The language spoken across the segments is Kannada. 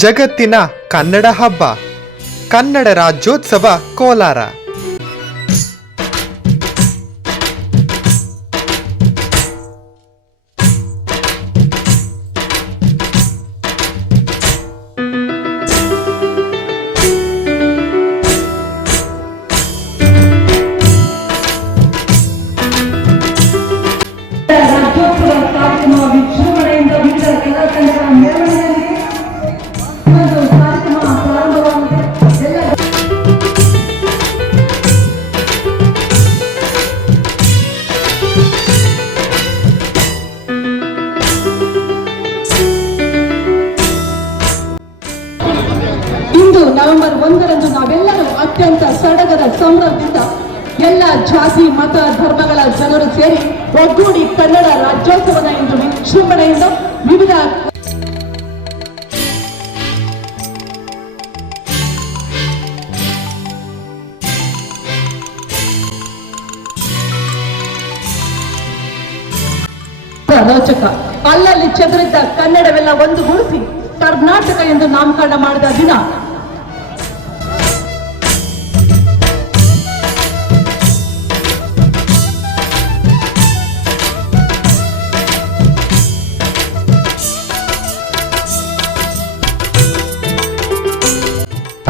ಜಗತ್ತಿನ ಕನ್ನಡ ಹಬ್ಬ ಕನ್ನಡ ರಾಜ್ಯೋತ್ಸವ ಕೋಲಾರ. ನವೆಂಬರ್ 1ರಂದು ನಾವೆಲ್ಲರೂ ಅತ್ಯಂತ ಸಡಗರ ಸಂಭ್ರಮದಿಂದ ಎಲ್ಲ ಜಾತಿ ಮತ ಧರ್ಮಗಳ ಜನರು ಸೇರಿ ಒಗ್ಗೂಡಿ ಕನ್ನಡ ರಾಜ್ಯೋತ್ಸವದ ಇಂದು ವಿಜೃಂಭಣೆಯಿಂದ ವಿವಿಧ ರೋಚಕ ಅಲ್ಲಲ್ಲಿ ಚದುರಿದ್ದ ಕನ್ನಡವೆಲ್ಲ ಒಂದುಗೂಡಿಸಿ ಕರ್ನಾಟಕ ಎಂದು ನಾಮಕರಣ ಮಾಡಿದ ದಿನ.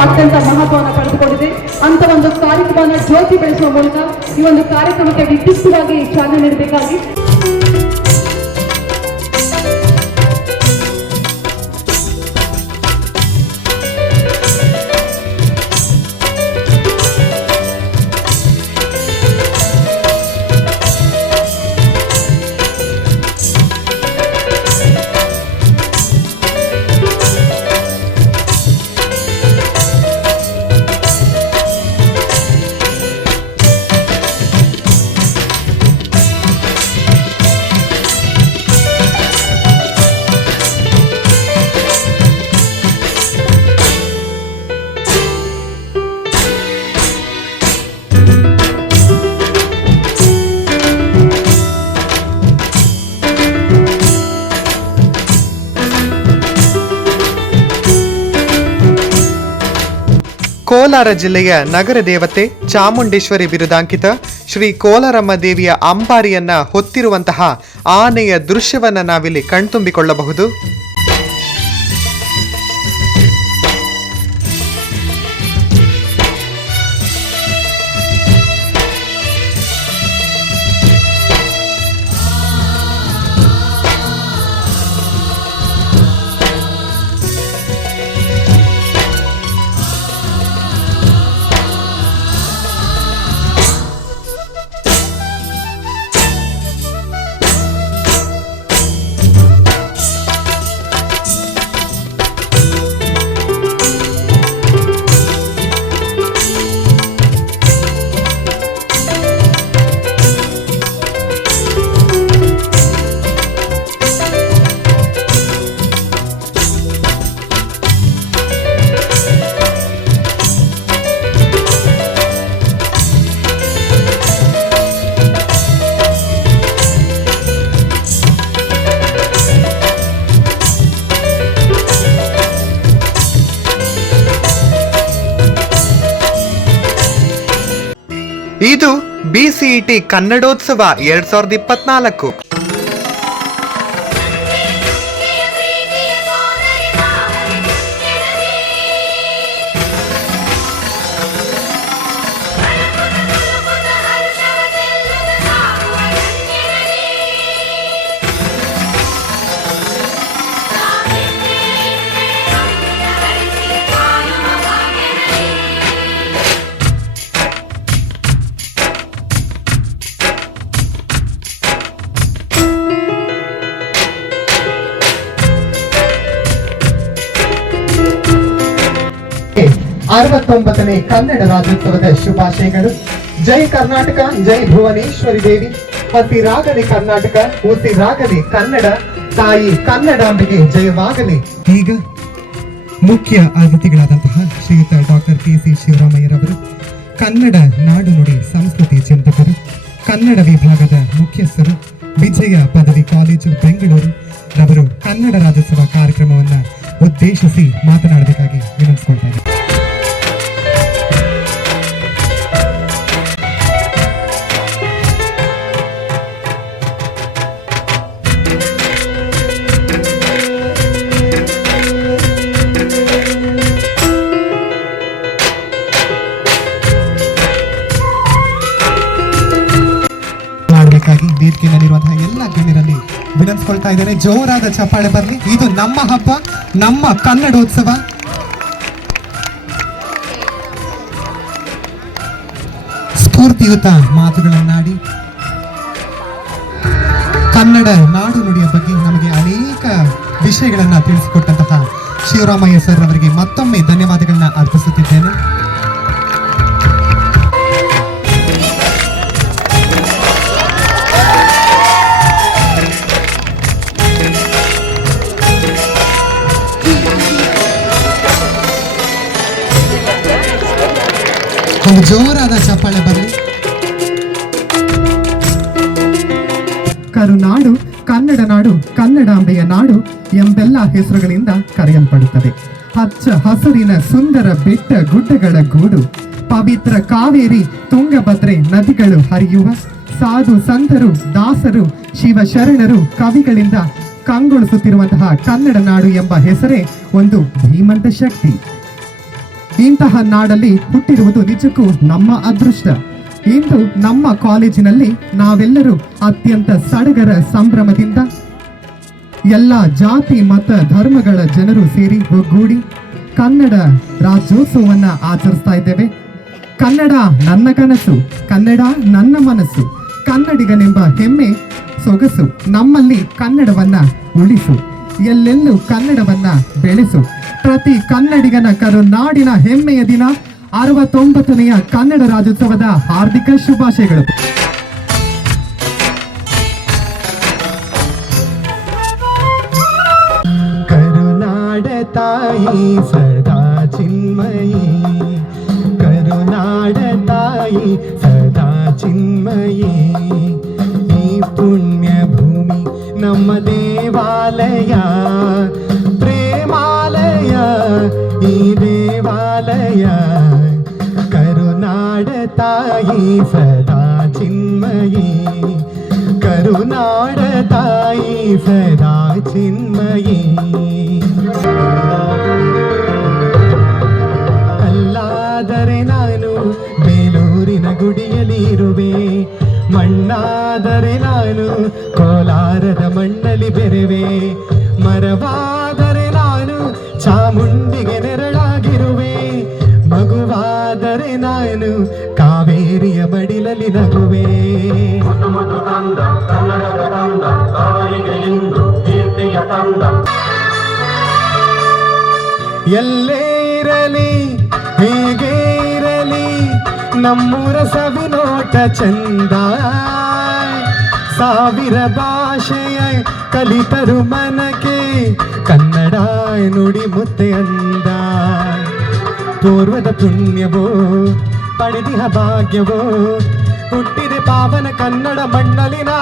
ಅತ್ಯಂತ ಮಹತ್ವವನ್ನು ಪಡೆದುಕೊಂಡಿದೆ ಅಂತ ಒಂದು ಕಾರ್ಯಕ್ರಮವನ್ನು ಜ್ಯೋತಿ ಬೆಳೆಸುವ ಮೂಲಕ ಈ ಒಂದು ಕಾರ್ಯಕ್ರಮಕ್ಕೆ ವಿದ್ಯುಕ್ತವಾಗಿ ಚಾಲನೆ ನೀಡಬೇಕಾಗಿ ಕೋಲಾರ ಜಿಲ್ಲೆಯ ನಗರ ದೇವತೆ ಚಾಮುಂಡೇಶ್ವರಿ ಬಿರುದಾಂಕಿತ ಶ್ರೀ ಕೋಲಾರಮ್ಮ ದೇವಿಯ ಅಂಬಾರಿಯನ್ನ ಹೊತ್ತಿರುವಂತಹ ಆನೆಯ ದೃಶ್ಯವನ್ನ ನಾವಿಲ್ಲಿ ಕಣ್ತುಂಬಿಕೊಳ್ಳಬಹುದು. ಇದು BCET ಕನ್ನಡೋತ್ಸವ 2024. ನೇ ಕನ್ನಡ ರಾಜ್ಯೋತ್ಸವದ ಶುಭಾಶಯಗಳು. ಜೈ ಕರ್ನಾಟಕ, ಜೈ ಭುವನೇಶ್ವರಿ ದೇವಿ, ಹಸಿರಾಗಲಿ ಕರ್ನಾಟಕ, ಉಸಿರಾಗಲಿ ಕನ್ನಡ, ತಾಯಿ ಕನ್ನಡಾಂಬೆಗೆ ಜಯವಾಗಲಿ. ಈಗ ಮುಖ್ಯ ಅತಿಥಿಗಳಾದಂತಹ ಶ್ರೀಯುತ ಡಾಕ್ಟರ್ KC ಶಿವರಾಮಯ್ಯರವರು, ಕನ್ನಡ ನಾಡು ನುಡಿ ಸಂಸ್ಕೃತಿ ಚಿಂತಕರು, ಕನ್ನಡ ವಿಭಾಗದ ಮುಖ್ಯಸ್ಥರು, ವಿಜಯ ಪದವಿ ಕಾಲೇಜು ಬೆಂಗಳೂರು ರವರು ಕನ್ನಡ ರಾಜ್ಯೋತ್ಸವ ಕಾರ್ಯಕ್ರಮವನ್ನು ಉದ್ದೇಶಿಸಿ ಮಾತನಾಡಬೇಕಾಗಿ ವಿನಂತಿಸ್ಕೊಳ್ತಾ ಇದ್ದೀನಿ. ಮಾಡಬೇಕಾಗಿ ವೇದಿಕೆಯಲ್ಲಿರುವಂತಹ ಎಲ್ಲ ಗಣ್ಯರಲ್ಲಿ ವಿನಂತಿಸ್ಕೊಳ್ತಾ ಇದ್ದೇನೆ. ಜೋರಾದ ಚಪ್ಪಾಳೆ ಬರಲಿ. ಇದು ನಮ್ಮ ಹಬ್ಬ, ನಮ್ಮ ಕನ್ನಡೋತ್ಸವ. ಸ್ಫೂರ್ತಿಯುತ ಮಾತುಗಳನ್ನಾಡಿ ಕನ್ನಡ ನಾಡು ನುಡಿಯ ಬಗ್ಗೆ ನಮಗೆ ಅನೇಕ ವಿಷಯಗಳನ್ನ ತಿಳಿಸಿಕೊಟ್ಟಂತಹ ಶಿವರಾಮಯ್ಯ ಸರ್ ಅವರಿಗೆ ಮತ್ತೊಮ್ಮೆ ಧನ್ಯವಾದಗಳನ್ನ ಅರ್ಪಿಸುತ್ತಿದ್ದೇನೆ. ಒಂದು ಜೋರಾದ ಚಪ್ಪಾಳೆ ಬರಲಿ. ಕರುನಾಡು, ಕನ್ನಡ ನಾಡು, ಕನ್ನಡಾಂಬೆಯ ನಾಡು ಎಂಬೆಲ್ಲ ಹೆಸರುಗಳಿಂದ ಕರೆಯಲ್ಪಡುತ್ತದೆ. ಹಚ್ಚ ಹಸುರಿನ ಸುಂದರ ಬೆಟ್ಟ ಗುಡ್ಡಗಳ ಗೂಡು, ಪವಿತ್ರ ಕಾವೇರಿ ತುಂಗಭದ್ರೆ ನದಿಗಳು ಹರಿಯುವ, ಸಾಧು ಸಂತರು ದಾಸರು ಶಿವಶರಣರು ಕವಿಗಳಿಂದ ಕಂಗೊಳಿಸುತ್ತಿರುವಂತಹ ಕನ್ನಡ ನಾಡು ಎಂಬ ಹೆಸರೇ ಒಂದು ಧೀಮಂತ ಶಕ್ತಿ. ಇಂತಹ ನಾಡಲ್ಲಿ ಹುಟ್ಟಿರುವುದು ನಿಜಕ್ಕೂ ನಮ್ಮ ಅದೃಷ್ಟ. ಇಂದು ನಮ್ಮ ಕಾಲೇಜಿನಲ್ಲಿ ನಾವೆಲ್ಲರೂ ಅತ್ಯಂತ ಸಡಗರ ಸಂಭ್ರಮದಿಂದ ಎಲ್ಲ ಜಾತಿ ಮತ ಧರ್ಮಗಳ ಜನರು ಸೇರಿ ಒಗ್ಗೂಡಿ ಕನ್ನಡ ರಾಜ್ಯೋತ್ಸವವನ್ನ ಆಚರಿಸ್ತಾ ಇದ್ದೇವೆ. ಕನ್ನಡ ನನ್ನ ಕನಸು, ಕನ್ನಡ ನನ್ನ ಮನಸ್ಸು, ಕನ್ನಡಿಗನೆಂಬ ಹೆಮ್ಮೆ ಸೊಗಸು. ನಮ್ಮಲ್ಲಿ ಕನ್ನಡವನ್ನ ಉಳಿಸು, ಎಲ್ಲೆಲ್ಲೂ ಕನ್ನಡವನ್ನ ಬೆಳೆಸು. ಪ್ರತಿ ಕನ್ನಡಿಗನ ಕರುನಾಡಿನ ಹೆಮ್ಮೆಯ ದಿನ 69ನೆಯ ಕನ್ನಡ ರಾಜ್ಯೋತ್ಸವದ ಹಾರ್ದಿಕ ಶುಭಾಶಯಗಳು. ಕರುನಾಡ ತಾಯಿ ಸದಾ ಚಿನ್ಮಯಿ, ಕರುನಾಡ ತಾಯಿ ಸದಾ ಚಿನ್ಮಯಿ. ಈ ಪುಣ್ಯ ಭೂಮಿ ನಮ್ಮ ದೇವಾಲಯ, ಪ್ರೇಮಾಲಯ ಈ ದೇವಾಲಯ. ಕರುನಾಡ ತಾಯಿ ಸದಾ ಚಿನ್ಮಯಿ, ಕರುನಾಡ ತಾಯಿ ಸದಾ ಚಿನ್ಮಯಿ. ಕಲ್ಲಾದರೆ ನಾನು ಬೇಲೂರಿನ ಗುಡಿಯಲ್ಲಿ ಇರುವೆ, ಮಣ್ಣಾದರೆ ನಾನು ಕೋಲಾರದ ಮಣ್ಣಲ್ಲಿ ಬೆರೆವೆ, ಮರವಾದರೆ ನಾನು ಚಾಮುಂಡಿಗೆ ನೆರಳಾಗಿರುವೆ, ಮಗುವಾದರೆ ನಾನು ಕಾವೇರಿಯ ಮಡಿಲಲ್ಲಿ ನಗುವೆ. ಎಲ್ಲೇ ಇರಲಿ ಹೇಗೆ ಇರಲಿ ನಮ್ಮೂರ ಸವಿನೋಟ ಚಂದ, ಸಾವಿರ ಭಾಷೆಯ ಕಲಿತರು ಮನಕ್ಕೆ ಕನ್ನಡ ನುಡಿ ಮುತ್ತೆ ಅಂದ. ಪೂರ್ವದ ಪುಣ್ಯವೋ ಪಡೆದಿಹ ಭಾಗ್ಯವೋ ಹುಟ್ಟಿದೆ ಪಾವನ ಕನ್ನಡ ಮಣ್ಣಲಿನ.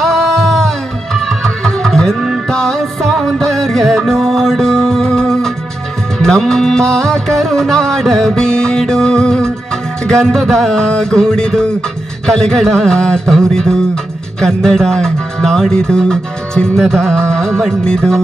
ಎಂತ ಸೌಂದರ್ಯ ನೋಡು ನಮ್ಮ ಕರುನಾಡ ಬೀಡು, ಗಂಧದ ಗೂಡಿದು ಕಲೆಗಳ ತೋರಿದು ಕನ್ನಡ ನಾಡಿದು ಚಿನ್ನದ ಮಣ್ಣಿದು.